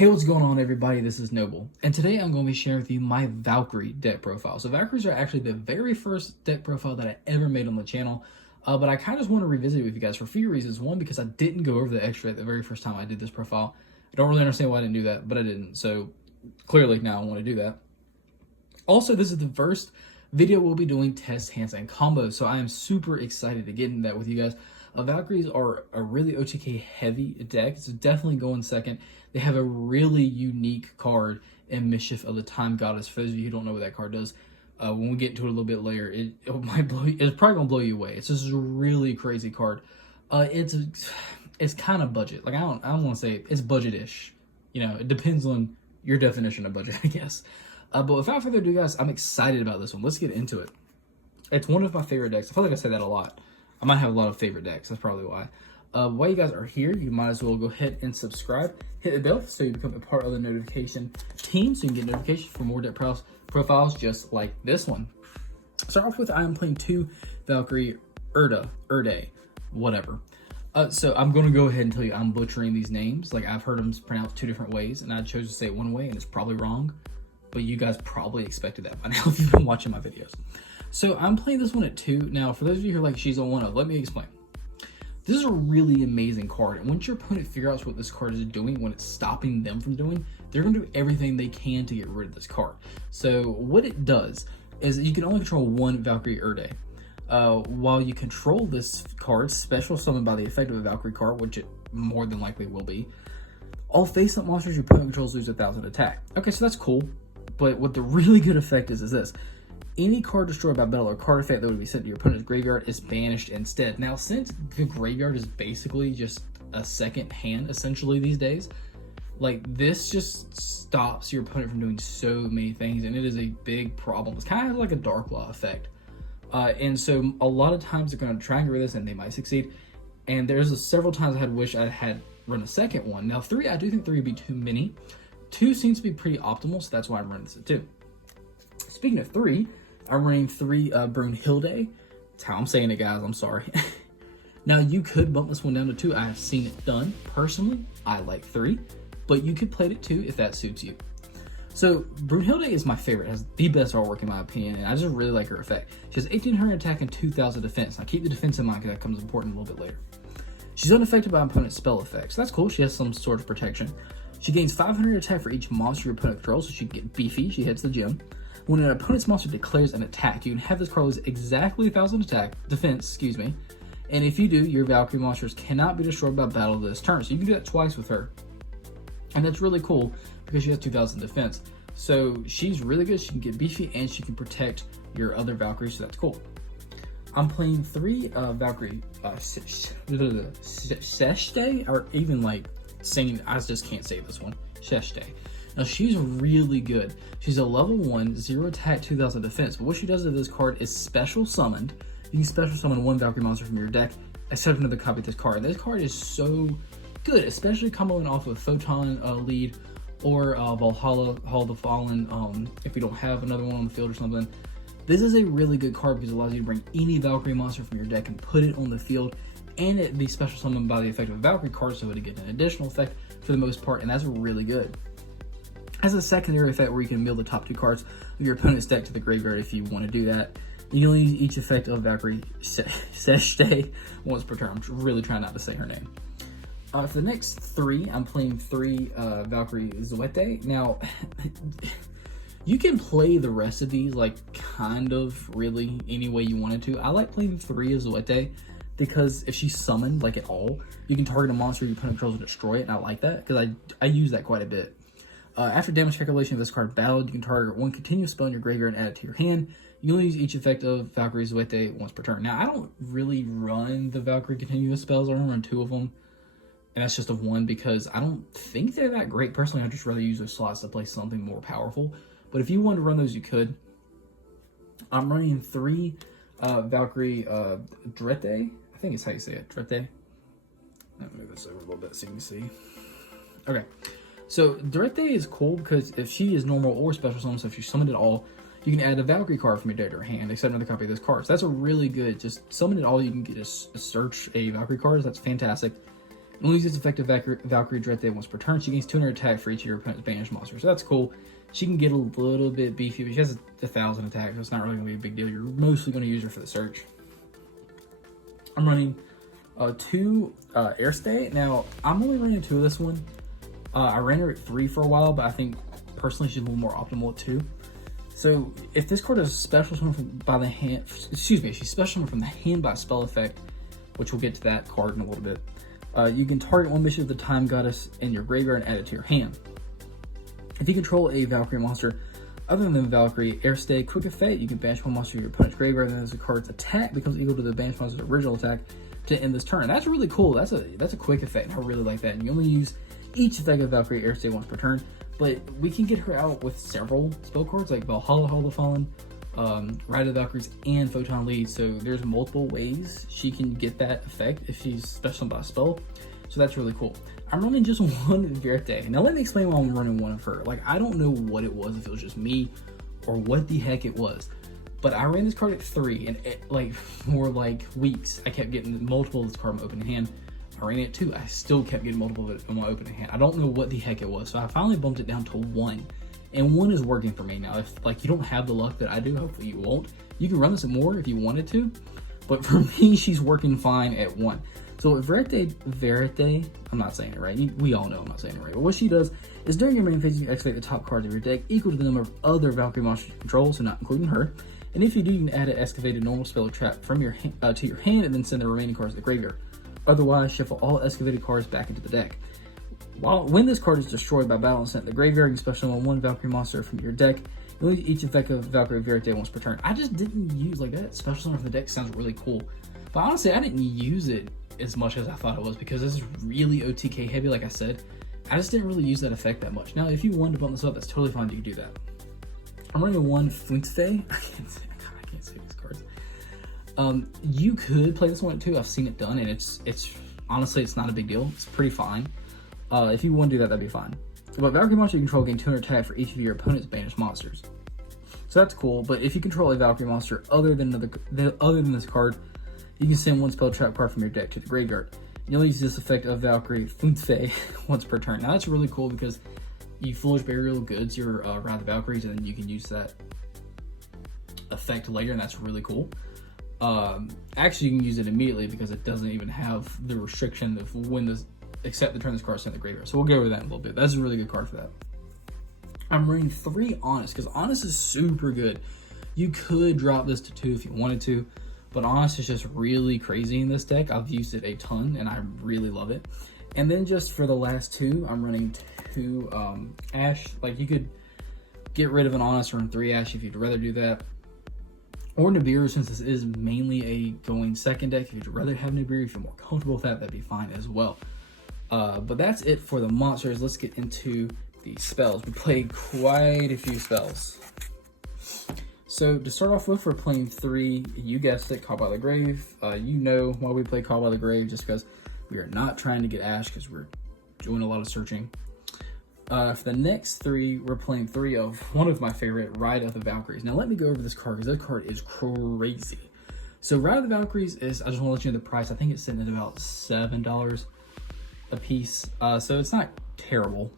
Hey, what's going on, everybody? This is Noble, and today I'm going to be sharing with you my Valkyrie deck profile. So Valkyries are actually the very first deck profile that I ever made on the channel, but I kind of just want to revisit it with you guys for a few reasons. One, because I didn't go over the extra the very first time I did this profile. I don't really understand why I didn't do that, but I didn't. So clearly now I want to do that. Also, this is the first video we'll be doing test hands and combos, so I am super excited to get into that with you guys. Valkyries are a really OTK heavy deck. It's definitely going second. They have a really unique card in Mischief of the Time Goddess. For those of you who don't know what that card does, when we get into it a little bit later, it might blow you, it's probably gonna blow you away. It's just a really crazy card. It's kind of budget. Like I don't want to say it's budget-ish. You know, it depends on your definition of budget, I guess. But without further ado, guys, I'm excited about this one. Let's get into it. It's one of my favorite decks. I feel like I say that a lot. I might have a lot of favorite decks. That's probably why. While you guys are here, you might as well go ahead and subscribe. Hit the bell so you become a part of the notification team so you can get notifications for more deck profiles just like this one. Start off with I am playing 2 Valkyrie Erde, whatever. So I'm going to go ahead and tell you I'm butchering these names. Like I've heard them pronounced 2 different ways, and I chose to say it one way, and it's probably wrong. But you guys probably expected that by now if you've been watching my videos. So I'm playing this one at 2. Now, for those of you who are like, she's on 1 of, let me explain. This is a really amazing card, and once your opponent figures out what this card is doing, when it's stopping them from doing, they're going to do everything they can to get rid of this card. So what it does is you can only control 1 Valkyrie Erde. While you control this card, special summoned by the effect of a Valkyrie card, which it more than likely will be, all face-up monsters your opponent controls lose 1,000 attack. Okay, so that's cool, but what the really good effect is this. Any card destroyed by battle or card effect that would be sent to your opponent's graveyard is banished instead. Now, since the graveyard is basically just a second hand, essentially, these days, like, this just stops your opponent from doing so many things, and it is a big problem. It's kind of like a Dark Law effect. And so, a lot of times, they're going to try and get rid of this, and they might succeed. And there's several times I had wished I had run a second one. Now, 3, I do think 3 would be too many. 2 seems to be pretty optimal, so that's why I'm running this at 2. Speaking of 3, I'm running 3 Brunhilde. That's how I'm saying it, guys. I'm sorry. Now, you could bump this one down to 2. I have seen it done. Personally, I like 3. But you could play it at 2 if that suits you. So, Brunhilde is my favorite. It has the best artwork in my opinion. And I just really like her effect. She has 1,800 attack and 2,000 defense. Now, keep the defense in mind because that comes important a little bit later. She's unaffected by opponent's spell effects. So that's cool. She has some sort of protection. She gains 500 attack for each monster your opponent controls. So she can get beefy. She hits the gym. When an opponent's monster declares an attack, you can have this card lose exactly 1,000 defense, and if you do, your Valkyrie monsters cannot be destroyed by battle this turn. So you can do that twice with her. And that's really cool because she has 2,000 defense. So she's really good. She can get beefy and she can protect your other Valkyries, so that's cool. I'm playing 3 Valkyrie Seshte, or even like saying, I just can't say this one, Seshte. Now, she's really good. She's a level 1, 0 attack, 2,000 defense. But what she does with this card is special summoned. You can special summon 1 Valkyrie monster from your deck, except another copy of this card. And this card is so good, especially comboing off of Photon lead or Valhalla, Hall of the Fallen, if we don't have another one on the field or something. This is a really good card because it allows you to bring any Valkyrie monster from your deck and put it on the field, and it be special summoned by the effect of a Valkyrie card, so it gets an additional effect for the most part, and that's really good. Has a secondary effect where you can mill the top 2 cards of your opponent's deck to the graveyard if you want to do that. You only use each effect of Valkyrie Seshte once per turn. I'm really trying not to say her name. For the next 3, I'm playing 3 Valkyrie Zoete. Now, you can play the rest of these like kind of really any way you wanted to. I like playing 3 of Zoete because if she's summoned like at all, you can target a monster your opponent controls and destroy it, and I like that because I use that quite a bit. After damage calculation of this card battled, you can target 1 continuous spell in your graveyard and add it to your hand. You only use each effect of Valkyrie Zoete once per turn. Now, I don't really run the Valkyrie continuous spells. I only run 2 of them, and that's just of 1 because I don't think they're that great. Personally, I'd just rather use those slots to play something more powerful. But if you wanted to run those, you could. I'm running 3 Valkyrie Drete. I think it's how you say it, Drete. Let me move this over a little bit so you can see. Okay. So, Drete is cool because if she is normal or special summon, so if you summoned it all, you can add a Valkyrie card from your deck to your hand, except another copy of this card. So that's a really good, just summon it all, you can get a search a Valkyrie card. That's fantastic. Only uses effective Valkyrie direct once per turn. She gains 200 attack for each of your opponent's banished monsters. So that's cool. She can get a little bit beefy, but she has 1,000 attack, so it's not really going to be a big deal. You're mostly going to use her for the search. I'm running 2 air stay. Now, I'm only running 2 of this one. I ran her at 3 for a while, but I think personally she's a little more optimal at 2. So if this card is special summon she's special summoned from the hand by spell effect, which we'll get to that card in a little bit. You can target one mission of the Time Goddess in your graveyard and add it to your hand. If you control a Valkyrie monster other than Valkyrie, air stay, quick effect, you can banish one monster to your opponent's graveyard, and then as the card's attack becomes equal to the banished monster's original attack to end this turn. That's really cool. That's a quick effect, and I really like that. And you only use each effect of Valkyrie air stay once per turn, but we can get her out with several spell cards like Valhalla, Hall of the Fallen, Ride of the Valkyries, and Photon Lead. So there's multiple ways she can get that effect if she's special by spell. So that's really cool. I'm running just 1 Verte. Now let me explain why I'm running 1 of her. Like, I don't know what it was, if it was just me or what the heck it was. But I ran this card at 3, and for weeks, I kept getting multiple of this card in my opening hand. I ran it at 2. I still kept getting multiple of it in my opening hand. I don't know what the heck it was. So I finally bumped it down to 1. And 1 is working for me now. If you don't have the luck that I do, hopefully you won't. You can run this at more if you wanted to. But for me, she's working fine at 1. So Verite, I'm not saying it right. We all know I'm not saying it right. But what she does is during your main phase, you can activate the top cards of your deck equal to the number of other Valkyrie monsters you control, so not including her. And if you do, you can add an excavated normal spell or trap from your to your hand and then send the remaining cards to the graveyard. Otherwise, shuffle all excavated cards back into the deck. When this card is destroyed by battle and sent to the graveyard, you special summon 1 Valkyrie monster from your deck. You only each effect of Valkyrie Verite once per turn. I just didn't use that. Special summon from the deck sounds really cool. But honestly, I didn't use it as much as I thought it was because this is really OTK heavy, like I said. I just didn't really use that effect that much. Now, if you wanted to bump this up, that's totally fine. You can do that. I'm running 1 Flintsfay. I can't say these cards. You could play this one too. I've seen it done, and it's honestly, it's not a big deal. It's pretty fine. If you want to do that, that'd be fine. But Valkyrie monster you control gain 200 attack for each of your opponent's banished monsters. So that's cool. But if you control a Valkyrie monster other than this card, you can send 1 spell trap card from your deck to the graveyard. You'll use this effect of Valkyrie Flintsfay once per turn. Now that's really cool because you Foolish Burial Goods your Ride the Valkyries, and then you can use that effect later, and that's really cool. Actually, you can use it immediately because it doesn't even have the restriction of except the turn this card is sent to the graveyard. So we'll go over that in a little bit. That's a really good card for that. I'm running 3 Honest because Honest is super good. You could drop this to 2 if you wanted to, but Honest is just really crazy in this deck. I've used it a ton and I really love it. And then just for the last 2, I'm running 2 Ash. You could get rid of an Honest or run 3 Ash if you'd rather do that. Or Nibiru, since this is mainly a going second deck. If you'd rather have Nibiru, if you're more comfortable with that, that'd be fine as well. But that's it for the monsters. Let's get into the spells. We played quite a few spells. So to start off with, we're playing 3, you guessed it, Call by the Grave. You know why we play Call by the Grave, just because we are not trying to get Ash, because we're doing a lot of searching. For the next 3, we're playing 3 of one of my favorite, Ride of the Valkyries. Now let me go over this card, because this card is crazy. So Ride of the Valkyries is, I just want to let you know the price, I think it's sitting at about $7 a piece. So it's not terrible.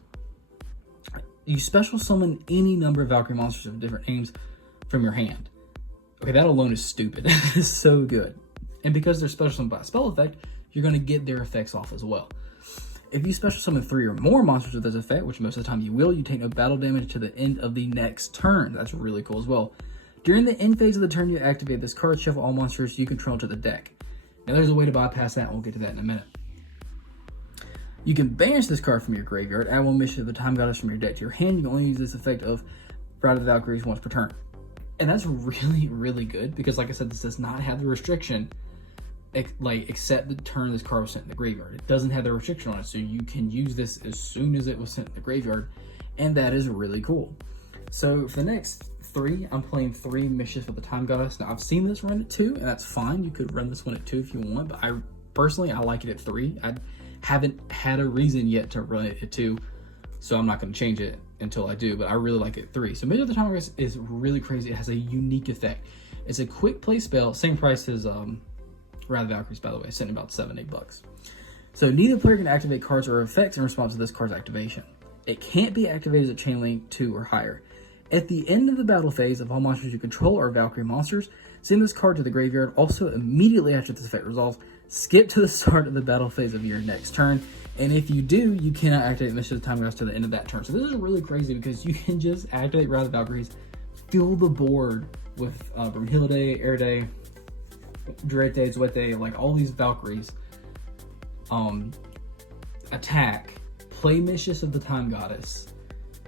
You special summon any number of Valkyrie monsters of different names from your hand. Okay, that alone is stupid. That is so good. And because they're special summoned by a spell effect, you're going to get their effects off as well. If you special summon 3 or more monsters with this effect, which most of the time you will, you take no battle damage to the end of the next turn. That's really cool as well. During the end phase of the turn, you activate this card, shuffle all monsters you control to the deck. Now there's a way to bypass that, and we'll get to that in a minute. You can banish this card from your graveyard, add 1 mission of the Time Goddess from your deck to your hand. You can only use this effect of Ride of the Valkyries once per turn. And that's really, really good because, like I said, this does not have the restriction, except the turn this card was sent in the graveyard. It doesn't have the restriction on it, so you can use this as soon as it was sent in the graveyard, and that is really cool. So for the next 3, I'm playing 3 Mischief of the Time Goddess. Now, I've seen this run at 2, and that's fine. You could run this one at 2 if you want, but I like it at 3. I haven't had a reason yet to run it at 2, so I'm not going to change it until I do, but I really like it at 3. So Mischief of the Time Goddess is really crazy. It has a unique effect. It's a quick play spell, same price as Ride the Valkyries, by the way, sitting about $7-8. So neither player can activate cards or effects in response to this card's activation. It can't be activated as a chain link 2 or higher. At the end of the battle phase, if all monsters you control are Valkyrie monsters, send this card to the graveyard. Also, immediately after this effect resolves, skip to the start of the battle phase of your next turn. And if you do, you cannot activate Mistress of the Time Goddess to the end of that turn. So this is really crazy because you can just activate Wrath of the Valkyries, fill the board with Brunhilde, Erde, Drete, Zwete, like all these Valkyries, attack, play Mistress of the Time Goddess.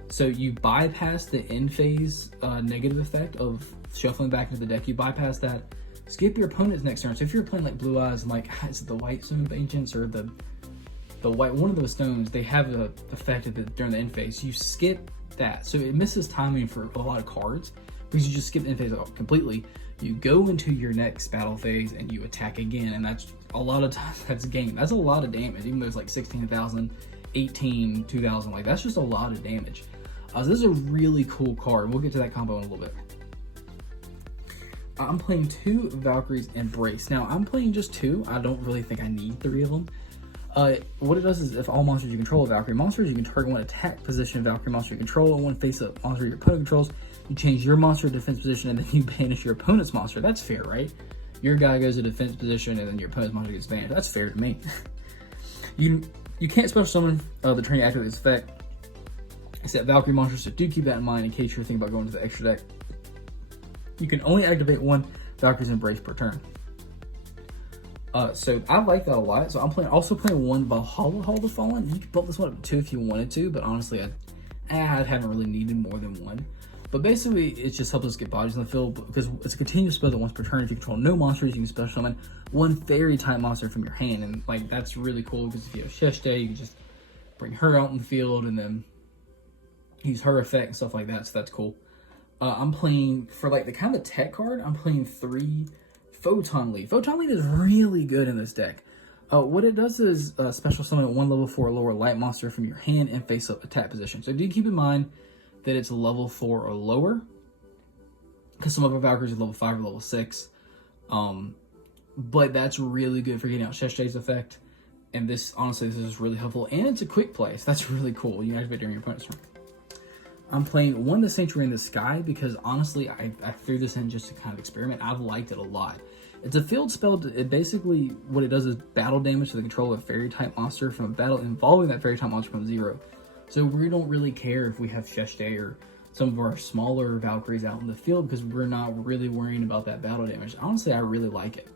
So you bypass the end phase negative effect of shuffling back into the deck. You bypass that, skip your opponent's next turn. So if you're playing like Blue Eyes and like, is it the White Stone of Ancients or the white, one of those stones, they have the effect during the end phase. You skip that. So it misses timing for a lot of cards because you just skip the end phase completely. You go into your next battle phase and you attack again. And that's a lot of times that's game. That's a lot of damage, even though it's like 16,000, 18, 2,000. Like that's just a lot of damage. So this is a really cool card. We'll get to that combo in a little bit. I'm playing 2 Valkyries Embrace. Now, I'm playing just 2. I don't really think I need 3 of them. What it does is if all monsters you control are Valkyrie monsters, you can target one attack position Valkyrie monster you control and one face-up monster your opponent controls. You change your monster to defense position and then you banish your opponent's monster. That's fair, right? Your guy goes to defense position and then your opponent's monster gets banished. That's fair to me. You can't special summon the turn you activate this effect, except Valkyrie monsters, so do keep that in mind in case you're thinking about going to the extra deck. You can only activate 1 Valkyrie's Embrace per turn. So I like that a lot. So I'm also playing 1 Valhalla Hall the Fallen. You can bump this one up to 2 if you wanted to, but honestly, I haven't really needed more than 1. But basically, it just helps us get bodies in the field because it's a continuous spell that once per turn. If you control no monsters, you can special summon 1 fairy type monster from your hand, and like that's really cool because if you have Sheshte, you can just bring her out in the field and then use her effect and stuff like that. So that's cool. I'm playing for like the kind of tech card. I'm playing 3 Photon Lead. Photon Lead is really good in this deck. What it does is special summon 1 level 4 or lower light monster from your hand and face up attack position. So do keep in mind that it's level 4 or lower, because some of our Valkyries are level 5 or level 6. But that's really good for getting out Sheshta's effect. And this, honestly, this is really helpful. And it's a quick play, so that's really cool. You can activate during your opponent's turn. I'm playing 1 The Sanctuary in the Sky because honestly, I threw this in just to kind of experiment. I've liked it a lot. It's a field spell. It basically, what it does is battle damage to the control of a fairy type monster from a battle involving that fairy type monster from 0. So we don't really care if we have Sheshte or some of our smaller Valkyries out in the field because we're not really worrying about that battle damage. Honestly, I really like it.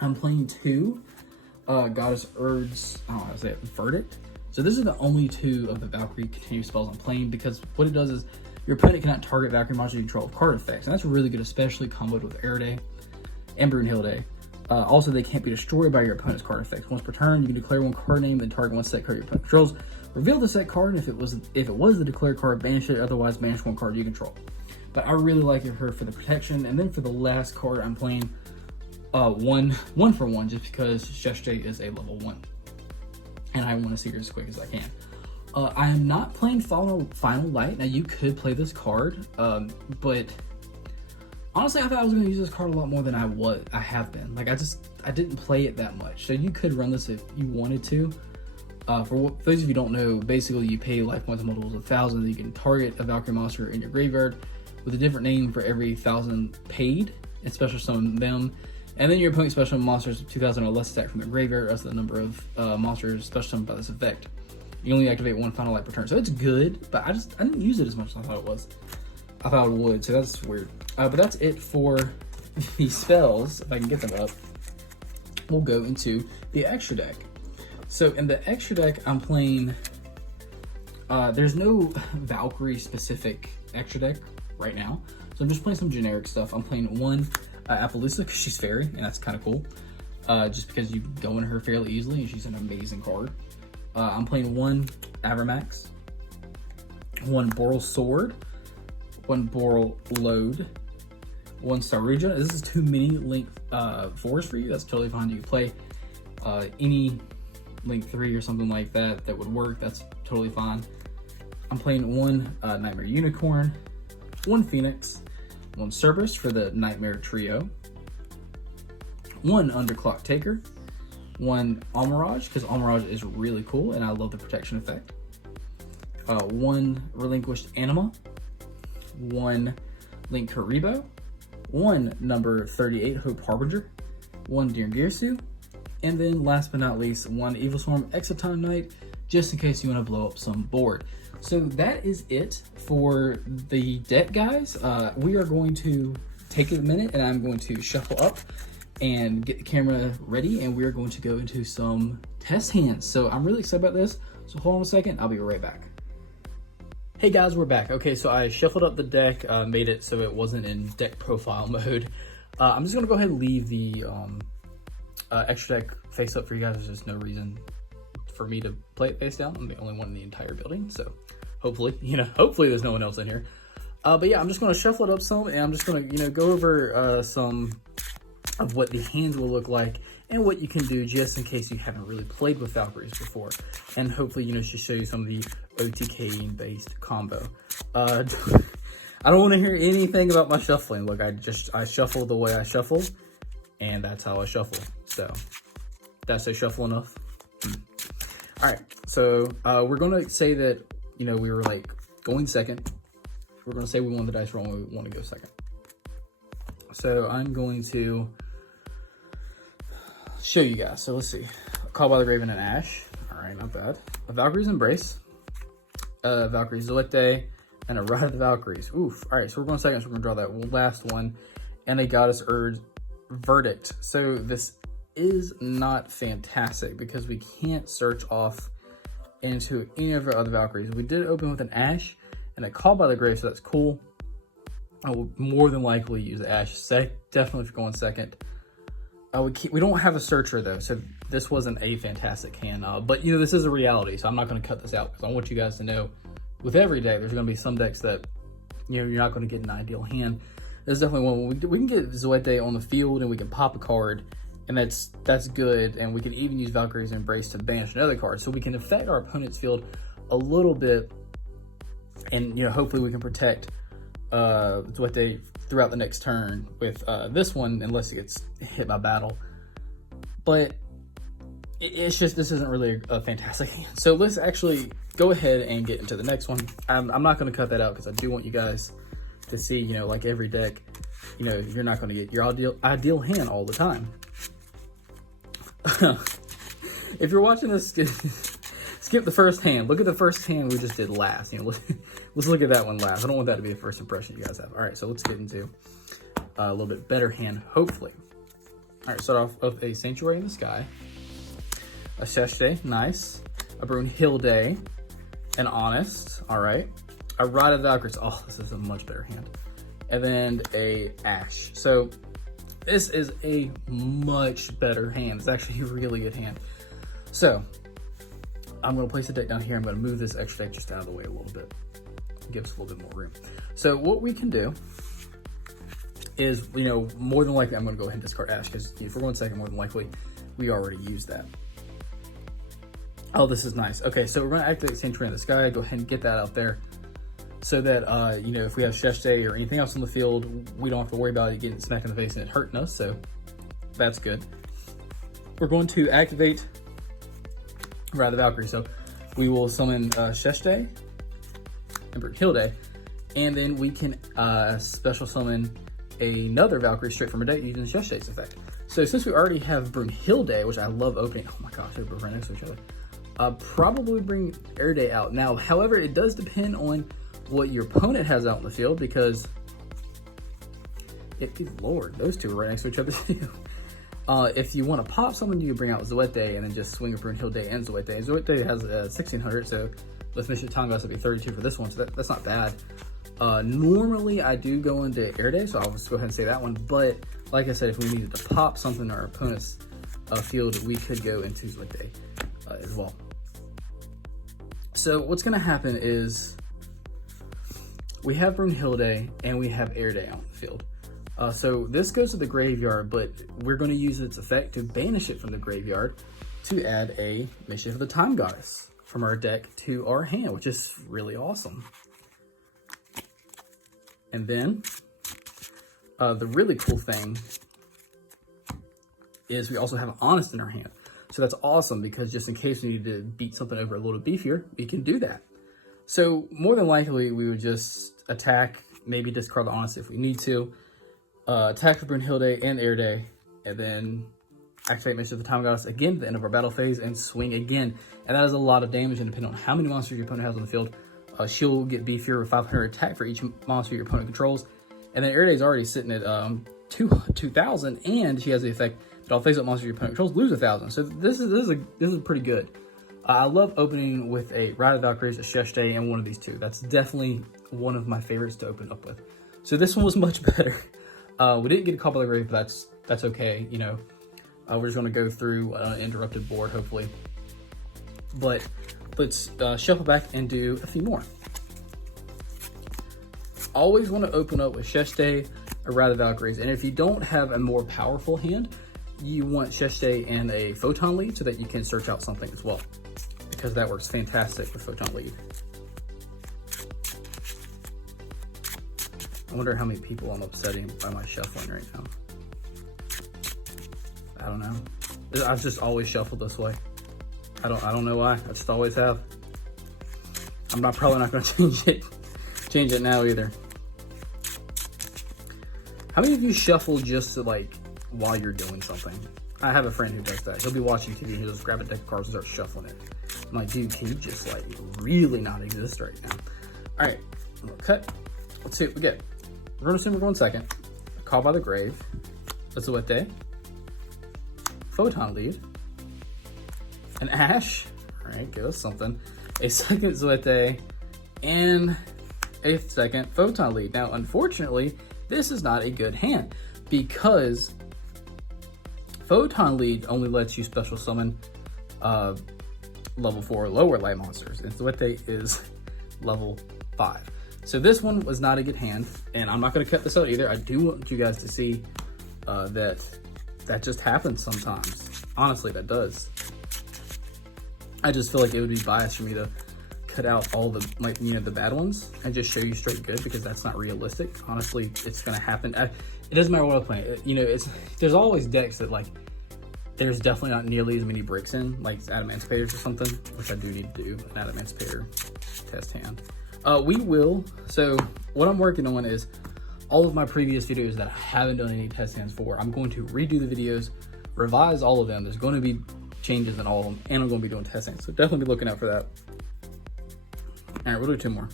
I'm playing 2 Goddess Urd's, I don't know how to say it, Verdict. So this is the only 2 of the Valkyrie continuous spells I'm playing because what it does is your opponent cannot target Valkyrie monster you control with card effects. And that's really good, especially comboed with Erde and Brunhilde. Also, they can't be destroyed by your opponent's card effects. Once per turn, you can declare 1 card name and target 1 set card your opponent controls. Reveal the set card, and if it was the declared card, banish it. Otherwise, banish 1 card you control. But I really like it for the protection. And then for the last card, I'm playing 1 for 1 just because Sheshte is a level 1. And I want to see her as quick as I can. I am not playing Final Light. Now, you could play this card, but honestly, I thought I was going to use this card a lot more than I have been. Like, I didn't play it that much. So you could run this if you wanted to. For those of you who don't know, basically you pay life points multiples of 1,000. You can target a Valkyrie monster in your graveyard with a different name for every 1,000 paid and special summon them. And then your opponent special summon monsters 2,000 or less attack from their graveyard. That's the number of monsters special summoned by this effect. You only activate 1 Final Light per turn. So it's good, but I didn't use it as much as I thought it was. I thought it would, so that's weird. But that's it for the spells. If I can get them up, we'll go into the extra deck. So in the extra deck, I'm playing, there's no Valkyrie specific extra deck right now. So I'm just playing some generic stuff. I'm playing 1 Appaloosa because she's fairy, and that's kind of cool. Just because you go in her fairly easily, and she's an amazing card. I'm playing 1 Avermax, 1 Boral Sword, 1 Boral Load, 1 Saruja. This is 2 mini link 4s for you. That's totally fine. You can play any link 3 or something like that would work. That's totally fine. I'm playing 1 Nightmare Unicorn, 1 Phoenix, 1 Cerberus for the Nightmare Trio, 1 Underclock Taker, one Almirage, because Almirage is really cool and I love the protection effect. One Relinquished Anima, one Link Haribo, one number 38 Hope Harbinger, one Girsu, and then last but not least, one Evil Swarm Exoton Knight, just in case you want to blow up some board. So that is it for the deck, guys. We are going to take a minute and I'm going to shuffle up and get the camera ready, and we're going to go into some test hands. So I'm really excited about this. So hold on a second, I'll be right back. Hey guys, we're back. Okay, so I shuffled up the deck, made it so it wasn't in deck profile mode. I'm just gonna go ahead and leave the extra deck face up for you guys. There's just no reason for me to play it face down. I'm the only one in the entire building, so hopefully, hopefully there's no one else in here. But yeah, I'm just gonna shuffle it up some, and I'm just gonna, go over some of what the hands will look like and what you can do just in case you haven't really played with Valkyries before. And hopefully, just show you some of the OTK based combo. I don't want to hear anything about my shuffling. Look, I shuffle the way I shuffle, and that's how I shuffle. So that's a shuffle enough. All right, so we're gonna say that we were like going second. We're gonna say we won the dice roll and we want to go second. So I'm going to show you guys. So let's see. Call by the Raven and Ash. All right, not bad. A Valkyrie's Embrace, a Valkyrie Zoete, and a Ride of the Valkyries. Oof. All right, so we're going second, so we're gonna draw that last one, and a Goddess Urge Verdict. So this is not fantastic because we can't search off into any of our other Valkyries. We did open with an Ash and a Call by the Grave, so that's cool. I will more than likely use Ash. Definitely if you're going second. We don't have a searcher though, so this wasn't a fantastic hand. But this is a reality, so I'm not going to cut this out because I want you guys to know with every deck, there's going to be some decks that you're not going to get an ideal hand. There's definitely one we can get Zoete on the field and we can pop a card, and that's good. And we can even use Valkyrie's Embrace to banish another card, so we can affect our opponent's field a little bit, and hopefully we can protect Zoete throughout the next turn with this one, unless it gets hit by battle. But it's just, this isn't really a fantastic hand. So let's actually go ahead and get into the next one. I'm not going to cut that out because I do want you guys to see, like every deck, you're not going to get your ideal hand all the time. If you're watching this, skip the first hand. Look at the first hand we just did last. Let's look at that one last. I don't want that to be the first impression you guys have. All right, so let's get into a little bit better hand, hopefully. All right, start off with a Sanctuary in the Sky, a Sheshte, nice, a Brunhilde, an Honest, all right, a Ride of the Valkyries. Oh, this is a much better hand. And then a Ash. So this is a much better hand. It's actually a really good hand. So I'm going to place the deck down here. I'm going to move this extra deck just out of the way a little bit. Give us a little bit more room. So what we can do is, more than likely, I'm going to go ahead and discard Ash because if we're going second, more than likely, we already used that. Oh, this is nice. Okay, so we're going to activate Sanctuary in the Sky. Go ahead and get that out there so that, if we have Sheshte or anything else on the field, we don't have to worry about it getting smacked in the face and it hurting us. So that's good. We're going to activate Ride the Valkyrie. So we will summon Sheshte and Brunhilde, and then we can special summon another Valkyrie straight from our deck using Sheshta's effect. So since we already have Brunhilde, which I love opening, oh my gosh, they're right next to each other, probably bring Erde out. Now, however, it does depend on what your opponent has out in the field, because good lord, those two are right next to each other too. If you want to pop someone, you can bring out Zoete and then just swing a Brunhilde and Zoete. Zoete has 1600, so let's make sure Tangas would be 32 for this one, so that's not bad. Normally, I do go into Erde, so I'll just go ahead and say that one. But like I said, if we needed to pop something in our opponent's field, we could go into Zoete as well. So what's going to happen is we have Brunhilde and we have Erde out in the field. So this goes to the graveyard, but we're going to use its effect to banish it from the graveyard to add a Mischief of the Time Goddess from our deck to our hand, which is really awesome. And then the really cool thing is we also have an Honest in our hand. So that's awesome, because just in case we need to beat something over a little beefier, we can do that. So more than likely, we would just attack, maybe discard the Honest if we need to, attack the Brunhilde and Air Day, and then activate Mistress of the Time Goddess again at the end of our battle phase and swing again. And that is a lot of damage, and depending on how many monsters your opponent has on the field, she'll get beefier with 500 attack for each monster your opponent controls. And then Air Day is already sitting at 2,000, and she has the effect that all face-up monsters your opponent controls lose 1,000. So this is pretty good. I love opening with a Ride of Valkyries, a Sheshte, and one of these two. That's definitely one of my favorites to open up with. So this one was much better. We didn't get a call by the grave, but that's okay. You know, we're just gonna go through an interrupted board, hopefully. But let's shuffle back and do a few more. Always want to open up with Sheshte or Ride of Valkyries, and if you don't have a more powerful hand, you want Sheshte and a Photon Lead so that you can search out something as well, because that works fantastic with Photon Lead. I wonder how many people I'm upsetting by my shuffling right now. I don't know. I've just always shuffled this way. I don't know why. I just always have. I'm probably not going to change it now either. How many of you shuffle just to, like, while you're doing something? I have a friend who does that. He'll be watching TV and he'll just grab a deck of cards and start shuffling it. I'm like, dude, can you just, like, really not exist right now? All right, I'm gonna cut. Let's see what we get. We're gonna assume we're going second. Call by the Grave. That's a Wet Day. Photon Lead. An Ash. All right, give us something. A second Zuete and a second Photon Lead. Now, unfortunately, this is not a good hand, because Photon Lead only lets you special summon level 4 or lower light monsters, and Zuete is level 5. So this one was not a good hand, and I'm not going to cut this out either. I do want you guys to see that just happens sometimes. Honestly, that does. I just feel like it would be biased for me to cut out all the, like, you know, the bad ones and just show you straight good, because that's not realistic. Honestly, it's gonna happen. It doesn't matter what I play. You know, there's always decks that, like, there's definitely not nearly as many breaks in, like Adamanticators or something, which I do need to do an Adamanticator test hand. So what I'm working on is all of my previous videos that I haven't done any test hands for. I'm going to redo the videos, revise all of them. There's going to be changes in all of them, and I'm going to be doing test hands, so definitely be looking out for that. All right, we'll do 2 more.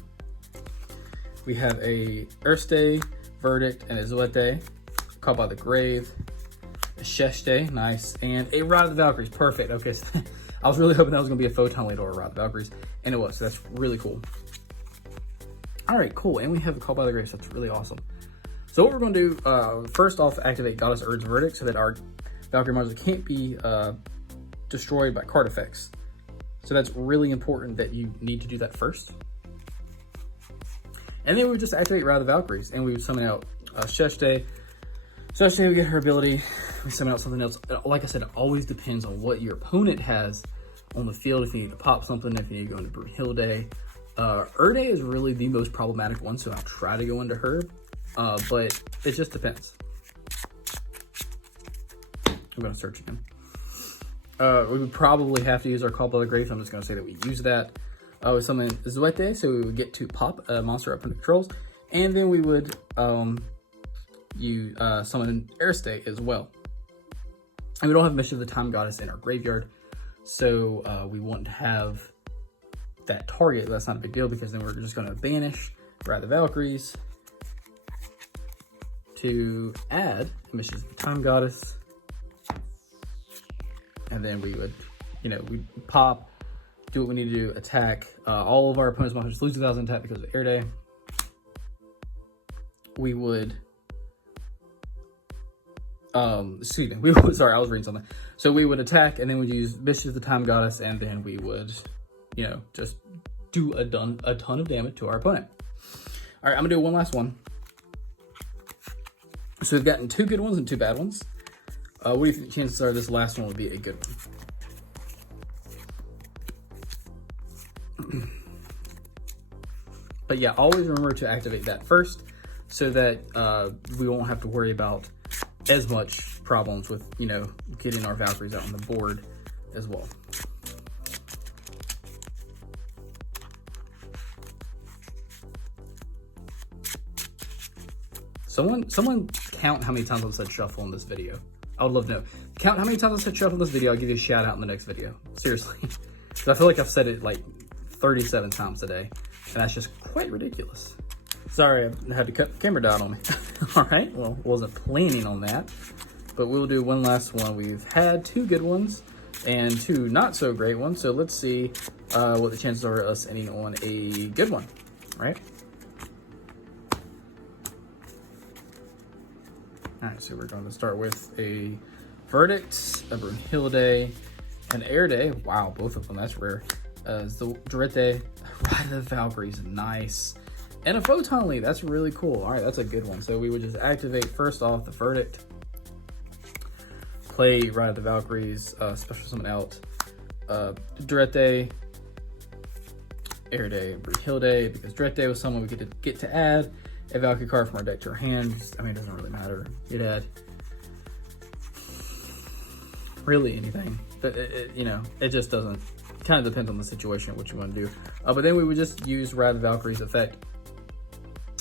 We have a Erste, Verdict, and a Zuete. Caught by the Grave. A Sheshte, nice, and a Ride of the Valkyries, perfect. Okay, so I was really hoping that was going to be a Photon Lead or a Ride of the Valkyries, and it was, so that's really cool. All right, cool, and we have a Call by the Grave, so that's really awesome. So what we're going to do, first off, activate Goddess Urd's Verdict so that our Valkyrie monsters can't be destroyed by card effects. So that's really important that you need to do that first. And then we would just activate Ride of the Valkyries, and we would summon out Sheshte. Sheshte, we get her ability. We summon out something else. Like I said, it always depends on what your opponent has on the field. If you need to pop something, if you need to go into Brunhilde. Urde is really the most problematic one, so I'll try to go into her. But it just depends. I'm going to search again. We would probably have to use our Call by the Grave, so I'm just going to say that we use that. We summon Zuete, so we would get to pop a monster up opponent controls, and then we would summon Erste as well. And we don't have Mistress of the Time Goddess in our graveyard, so we want to have that target. That's not a big deal, because then we're just going to banish Ride the Valkyries to add Mistress of the Time Goddess. And then we would, you know, we pop, do what we need to do, attack. All of our opponent's monsters lose 2,000 attack because of Air Day. We would, excuse me, sorry, I was reading something. So we would attack, and then we'd use Mistress of the Time Goddess, and then we would, you know, just do a ton of damage to our opponent. All right, I'm gonna do one last one. So we've gotten 2 good ones and 2 bad ones. What do you think the chances are this last one would be a good one? But yeah, always remember to activate that first, so that we won't have to worry about as much problems with, you know, getting our Valkyries out on the board as well. Someone count how many times I've said shuffle in this video. I would love to know. Count how many times I said shuffle in this video. I'll give you a shout out in the next video. Seriously. So I feel like I've said it like 37 times today, and that's just quite ridiculous. Sorry, I had to cut the camera down on me. All right, well, wasn't planning on that, but we'll do one last one. We've had 2 good ones and 2 not so great ones, so let's see what the chances are of us ending on a good one, right? All right, so we're going to start with a Verdict, a Brunhilde, an Erde. Wow, both of them, that's rare. The Dorette, Ride of the Valkyries, nice. And a Photon Lead, that's really cool. All right, that's a good one. So we would just activate, first off, the Verdict, play Ride of the Valkyries, special summon out, Dorette, Erde, Brunhilde, because Dorette was someone we get to add a Valkyrie card from our deck to our hand. I mean, it doesn't really matter. It had really anything. You know, it just doesn't. Kind of depends on the situation, what you want to do. But then we would just use Ride of the Valkyries effect,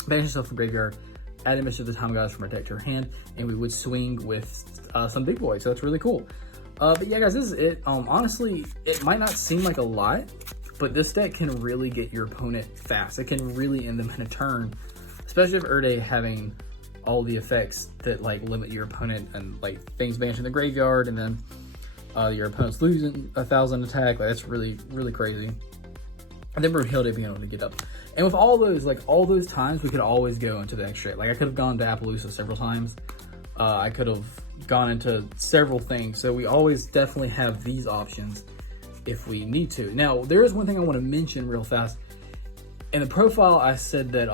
banish yourself from graveyard, add a Mission of the Time Gods from our deck to our hand, and we would swing with some big boys. So that's really cool. But yeah, guys, this is it. Honestly, it might not seem like a lot, but this deck can really get your opponent fast. It can really end them in a turn. Especially if Erde having all the effects that like limit your opponent and like things banishing the graveyard, and then your opponent's losing 1,000 attack. Like, that's really, really crazy. And then Brunhilde being able to get up. And with all those, like all those times, we could always go into the next straight. Like I could have gone to Appaloosa several times. I could have gone into several things. So we always definitely have these options if we need to. Now, there is one thing I want to mention real fast. In the profile, I said that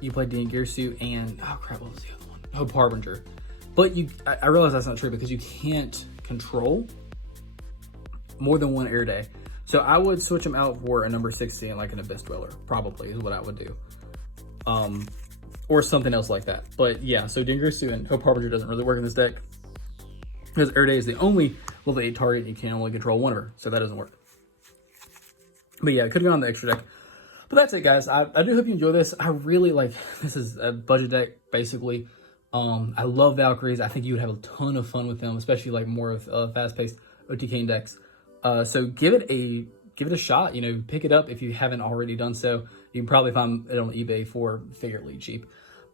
you played Dean Gearsuit and, oh crap, what was the other one? Hope Harbinger. But I realize that's not true because you can't control more than one Erde. So I would switch them out for a number 60 and like an Abyss Dweller, probably is what I would do. Or something else like that. But yeah, so Dean Gearsuit and Hope Harbinger doesn't really work in this deck because Erde is the only level 8 target and you can only control one of her, so that doesn't work. But yeah, it could have gone on the extra deck. But that's it, guys. I do hope you enjoy this. I really like, this is a budget deck, basically. I love Valkyries. I think you would have a ton of fun with them, especially like more of fast-paced OTK decks. So give it a shot. You know, pick it up if you haven't already done so. You can probably find it on eBay for fairly cheap.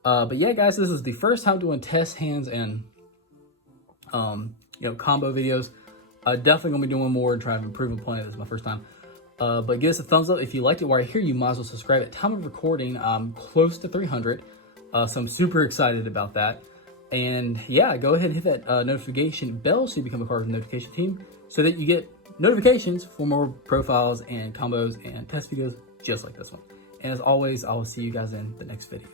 But yeah, guys, this is the first time doing test hands and you know, combo videos. Definitely gonna be doing more and trying to improve and play. This is my first time. But give us a thumbs up if you liked it. While you're here, you might as well subscribe. At time of recording, I'm close to 300. So I'm super excited about that. And yeah, go ahead and hit that notification bell so you become a part of the notification team so that you get notifications for more profiles and combos and test videos just like this one. And as always, I will see you guys in the next video.